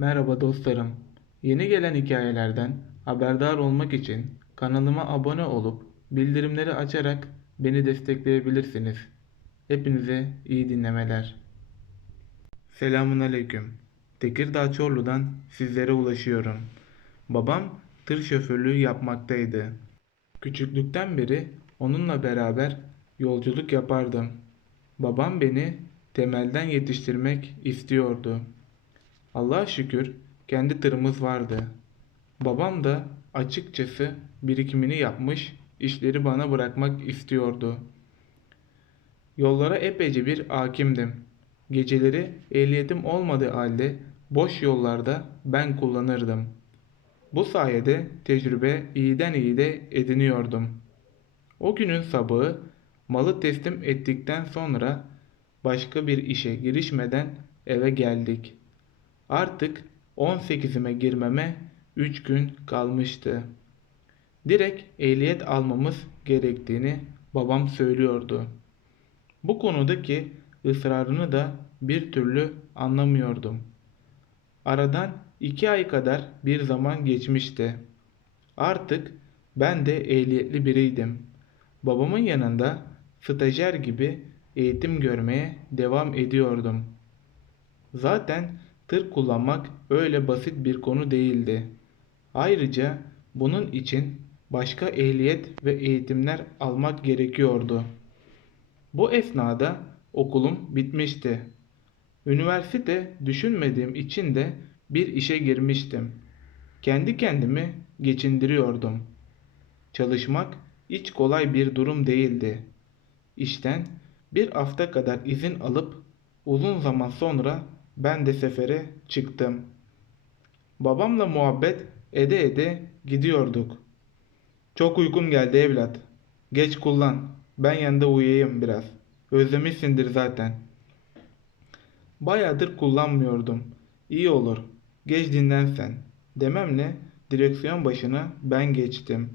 Merhaba dostlarım. Yeni gelen hikayelerden haberdar olmak için kanalıma abone olup bildirimleri açarak beni destekleyebilirsiniz. Hepinize iyi dinlemeler. Selamun Aleyküm. Tekirdağ Çorlu'dan sizlere ulaşıyorum. Babam tır şoförlüğü yapmaktaydı. Küçüklükten beri onunla beraber yolculuk yapardım. Babam beni temelden yetiştirmek istiyordu. Allah'a şükür kendi tırımız vardı. Babam da açıkçası birikimini yapmış, işleri bana bırakmak istiyordu. Yollara epeyce bir hakimdim. Geceleri ehliyetim olmadığı halde boş yollarda ben kullanırdım. Bu sayede tecrübe iyiden iyi de ediniyordum. O günün sabahı malı teslim ettikten sonra başka bir işe girişmeden eve geldik. Artık 18'ime girmeme 3 gün kalmıştı. Direkt ehliyet almamız gerektiğini babam söylüyordu. Bu konudaki ısrarını da bir türlü anlamıyordum. Aradan iki ay kadar bir zaman geçmişti. Artık ben de ehliyetli biriydim. Babamın yanında stajyer gibi eğitim görmeye devam ediyordum. Zaten tır kullanmak öyle basit bir konu değildi. Ayrıca bunun için başka ehliyet ve eğitimler almak gerekiyordu. Bu esnada okulum bitmişti. Üniversite düşünmediğim için de bir işe girmiştim. Kendi kendimi geçindiriyordum. Çalışmak hiç kolay bir durum değildi. İşten bir hafta kadar izin alıp uzun zaman sonra ben de sefere çıktım. Babamla muhabbet ede ede gidiyorduk. Çok uykum geldi evlat. Geç kullan. Ben yanında uyuyayım biraz. Özlemişsindir zaten. Bayağıdır kullanmıyordum. İyi olur. Geç dinlensen. Dememle direksiyon başına ben geçtim.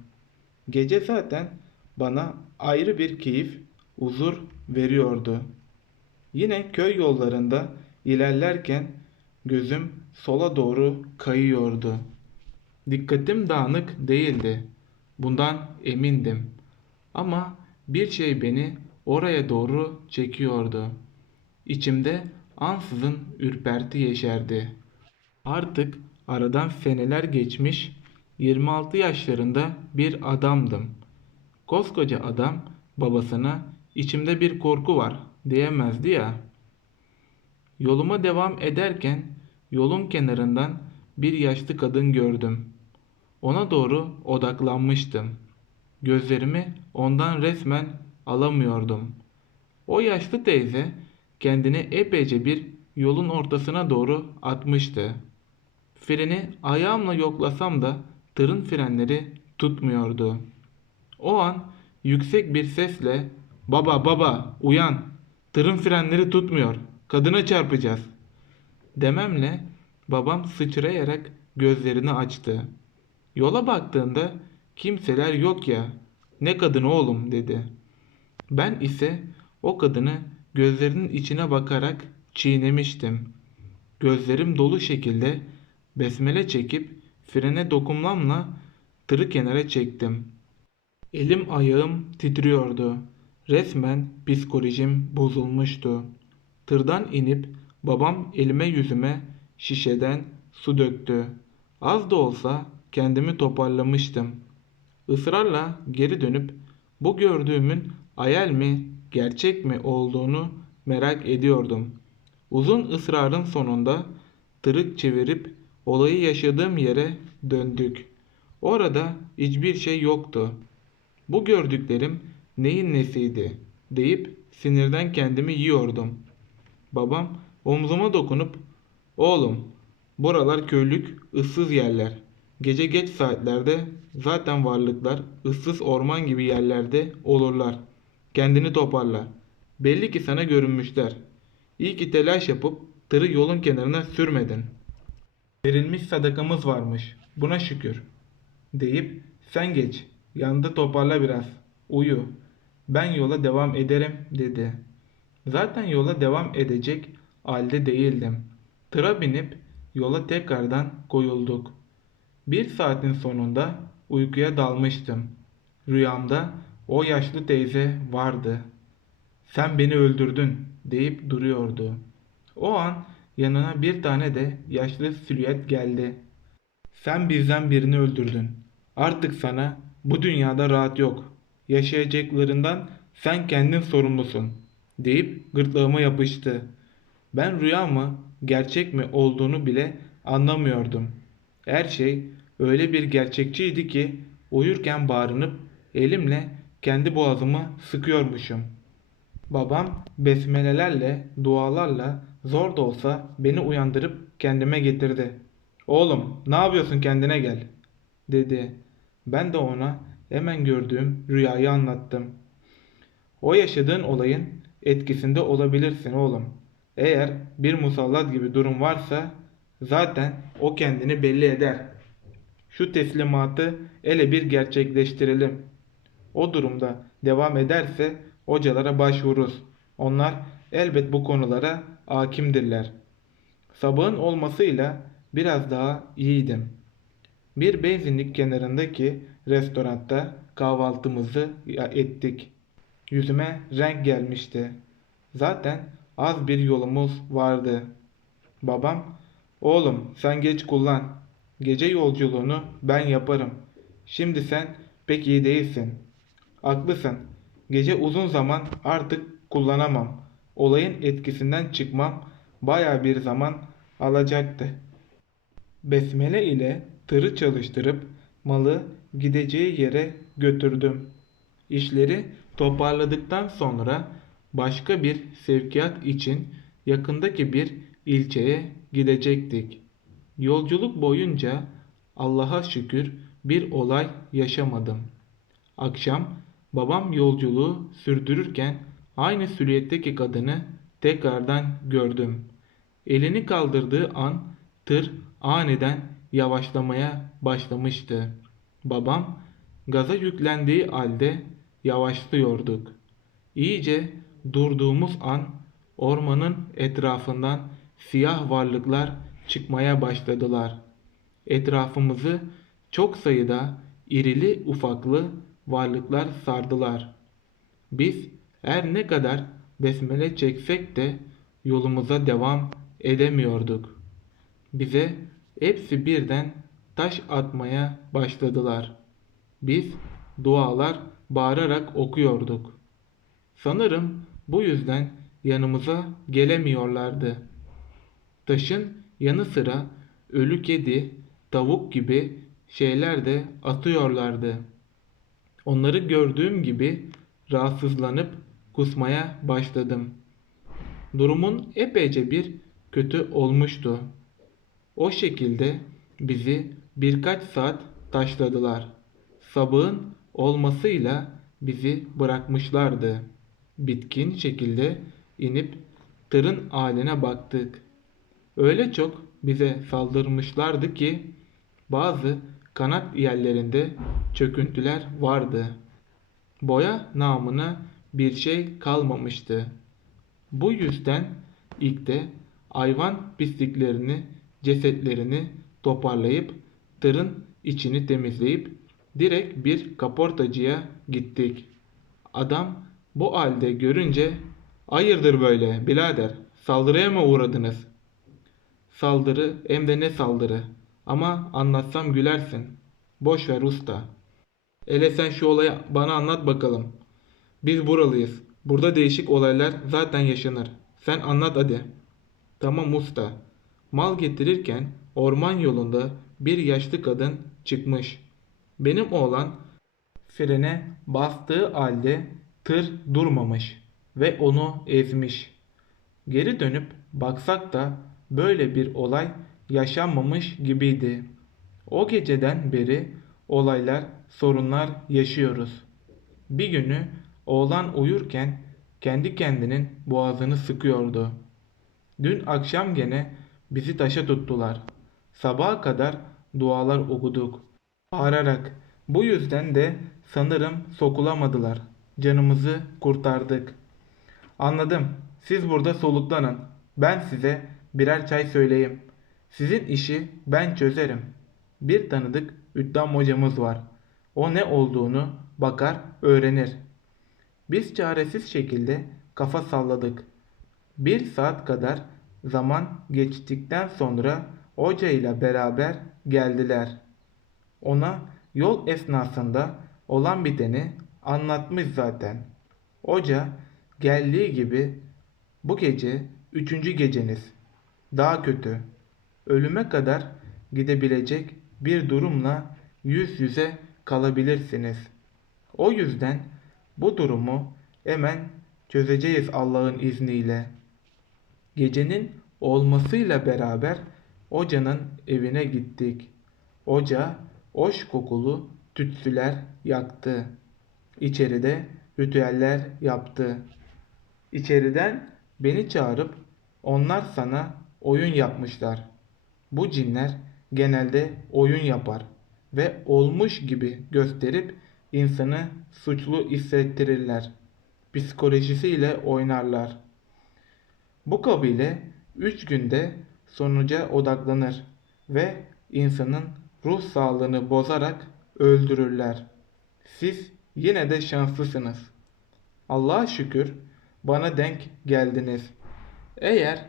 Gece zaten bana ayrı bir keyif, huzur veriyordu. Yine köy yollarında ilerlerken gözüm sola doğru kayıyordu. Dikkatim dağınık değildi. Bundan emindim. Ama bir şey beni oraya doğru çekiyordu. İçimde ansızın ürperti yeşerdi. Artık aradan seneler geçmiş 26 yaşlarında bir adamdım. Koskoca adam babasına içimde bir korku var diyemezdi ya. Yoluma devam ederken yolun kenarından bir yaşlı kadın gördüm. Ona doğru odaklanmıştım. Gözlerimi ondan resmen alamıyordum. O yaşlı teyze kendini epeyce bir yolun ortasına doğru atmıştı. Freni ayağımla yoklasam da tırın frenleri tutmuyordu. O an yüksek bir sesle "Baba baba uyan! Tırın frenleri tutmuyor. Kadına çarpacağız." dememle babam sıçrayarak gözlerini açtı. Yola baktığında kimseler yok ya. Ne kadını oğlum dedi. Ben ise o kadını gözlerinin içine bakarak çiğnemiştim. Gözlerim dolu şekilde besmele çekip frene dokunmamla tırı kenara çektim. Elim ayağım titriyordu. Resmen psikolojim bozulmuştu. Tırdan inip babam elime yüzüme şişeden su döktü. Az da olsa kendimi toparlamıştım. Israrla geri dönüp bu gördüğümün hayal mi, gerçek mi olduğunu merak ediyordum. Uzun ısrarın sonunda tırık çevirip olayı yaşadığım yere döndük. Orada hiçbir şey yoktu. Bu gördüklerim neyin nesiydi deyip sinirden kendimi yiyordum. Babam omzuma dokunup oğlum buralar köylük ıssız yerler. Gece geç saatlerde zaten varlıklar ıssız orman gibi yerlerde olurlar. Kendini toparla. Belli ki sana görünmüşler. İyi ki telaş yapıp tırı yolun kenarına sürmedin. Verilmiş sadakamız varmış. Buna şükür. Deyip sen geç. Yanında toparla biraz. Uyu. Ben yola devam ederim dedi. Zaten yola devam edecek halde değildim. Tıra binip yola tekrardan koyulduk. Bir saatin sonunda uykuya dalmıştım. Rüyamda o yaşlı teyze vardı. Sen beni öldürdün deyip duruyordu. O an yanına bir tane de yaşlı silüet geldi. Sen bizden birini öldürdün. Artık sana bu dünyada rahat yok. Yaşayacaklarından sen kendin sorumlusun deyip gırtlağıma yapıştı. Ben rüya mı, gerçek mi olduğunu bile anlamıyordum. Her şey öyle bir gerçekçiydi ki uyurken bağırınıp elimle kendi boğazımı sıkıyormuşum. Babam besmelelerle, dualarla zor da olsa beni uyandırıp kendime getirdi. Oğlum, ne yapıyorsun kendine gel, dedi. Ben de ona hemen gördüğüm rüyayı anlattım. O yaşadığın olayın etkisinde olabilirsin oğlum. Eğer bir musallat gibi durum varsa zaten o kendini belli eder. Şu teslimatı ele bir gerçekleştirelim. O durumda devam ederse hocalara başvururuz. Onlar elbet bu konulara hakimdirler. Sabahın olmasıyla biraz daha iyiydim. Bir benzinlik kenarındaki restoranda kahvaltımızı ettik. Yüzüme renk gelmişti. Zaten az bir yolumuz vardı. Babam, oğlum sen geç kullan. Gece yolculuğunu ben yaparım. Şimdi sen pek iyi değilsin. Haklısın. Gece uzun zaman artık kullanamam. Olayın etkisinden çıkmam baya bir zaman alacaktı. Besmele ile tırı çalıştırıp malı gideceği yere götürdüm. İşleri toparladıktan sonra başka bir sevkiyat için yakındaki bir ilçeye gidecektik. Yolculuk boyunca Allah'a şükür bir olay yaşamadım. Akşam babam yolculuğu sürdürürken aynı sürüyetteki kadını tekrardan gördüm. Elini kaldırdığı an tır aniden yavaşlamaya başlamıştı. Babam gaza yüklendiği halde yavaşlıyorduk. İyice durduğumuz an ormanın etrafından siyah varlıklar çıkmaya başladılar. Etrafımızı çok sayıda irili ufaklı varlıklar sardılar. Biz her ne kadar besmele çeksek de yolumuza devam edemiyorduk. Bize hepsi birden taş atmaya başladılar. Biz dualar bağırarak okuyorduk. Sanırım bu yüzden yanımıza gelemiyorlardı. Taşın yanı sıra ölü kedi, tavuk gibi şeyler de atıyorlardı. Onları gördüğüm gibi rahatsızlanıp kusmaya başladım. Durumun epeyce bir kötü olmuştu. O şekilde bizi birkaç saat taşladılar. Sabahın olmasıyla bizi bırakmışlardı. Bitkin şekilde inip tırın haline baktık. Öyle çok bize saldırmışlardı ki bazı kanat yerlerinde çöküntüler vardı. Boya namına bir şey kalmamıştı. Bu yüzden ilk de hayvan pisliklerini, cesetlerini toparlayıp tırın içini temizleyip direkt bir kaportacıya gittik. Adam bu halde görünce hayırdır böyle birader saldırıya mı uğradınız? Saldırı hem de ne saldırı ama anlatsam gülersin. Boş ver usta. Ele sen şu olayı bana anlat bakalım. Biz buralıyız. Burada değişik olaylar zaten yaşanır. Sen anlat hadi. Tamam usta. Mal getirirken orman yolunda bir yaşlı kadın çıkmış. Benim oğlan frene bastığı halde tır durmamış ve onu ezmiş. Geri dönüp baksak da böyle bir olay yaşanmamış gibiydi. O geceden beri olaylar, sorunlar yaşıyoruz. Bir günü oğlan uyurken kendi kendinin boğazını sıkıyordu. Dün akşam gene bizi taşa tuttular. Sabaha kadar dualar okuduk. Bağırarak. Bu yüzden de sanırım sokulamadılar. Canımızı kurtardık. Anladım. Siz burada soluklanın. Ben size birer çay söyleyeyim. Sizin işi ben çözerim. Bir tanıdık Üddam hocamız var. O ne olduğunu bakar öğrenir. Biz çaresiz şekilde kafa salladık. Bir saat kadar zaman geçtikten sonra hoca ile beraber geldiler. Ona yol esnasında olan biteni anlatmış zaten. Hoca geldiği gibi bu gece üçüncü geceniz. Daha kötü. Ölüme kadar gidebilecek bir durumla yüz yüze kalabilirsiniz. O yüzden bu durumu hemen çözeceğiz Allah'ın izniyle. Gecenin olmasıyla beraber hocanın evine gittik. Hoca hoş kokulu tütsüler yaktı. İçeride ritüeller yaptı. İçeriden beni çağırıp onlar sana oyun yapmışlar. Bu cinler genelde oyun yapar ve olmuş gibi gösterip insanı suçlu hissettirirler. Psikolojisiyle oynarlar. Bu kabile 3 günde sonuca odaklanır ve insanın ruh sağlığını bozarak öldürürler. Siz yine de şanslısınız. Allah'a şükür bana denk geldiniz. Eğer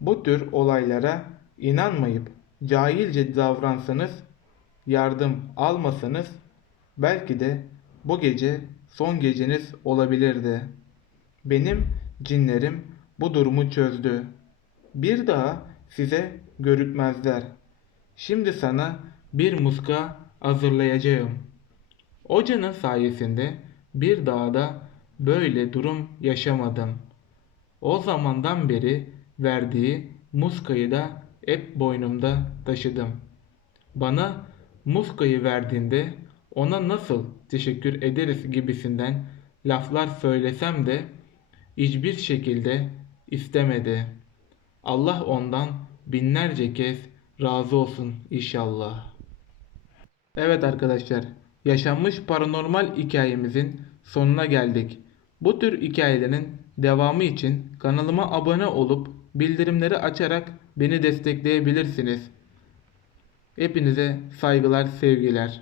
bu tür olaylara inanmayıp cahilce davransanız, yardım almasanız belki de bu gece son geceniz olabilirdi. Benim cinlerim bu durumu çözdü. Bir daha size görükmezler. Şimdi sana bir muska hazırlayacağım. Hocanın sayesinde bir dağda böyle durum yaşamadım. O zamandan beri verdiği muskayı da hep boynumda taşıdım. Bana muskayı verdiğinde ona nasıl teşekkür ederiz gibisinden laflar söylesem de hiçbir şekilde istemedi. Allah ondan binlerce kez razı olsun inşallah. Evet arkadaşlar, yaşanmış paranormal hikayemizin sonuna geldik. Bu tür hikayelerin devamı için kanalıma abone olup bildirimleri açarak beni destekleyebilirsiniz. Hepinize saygılar, sevgiler.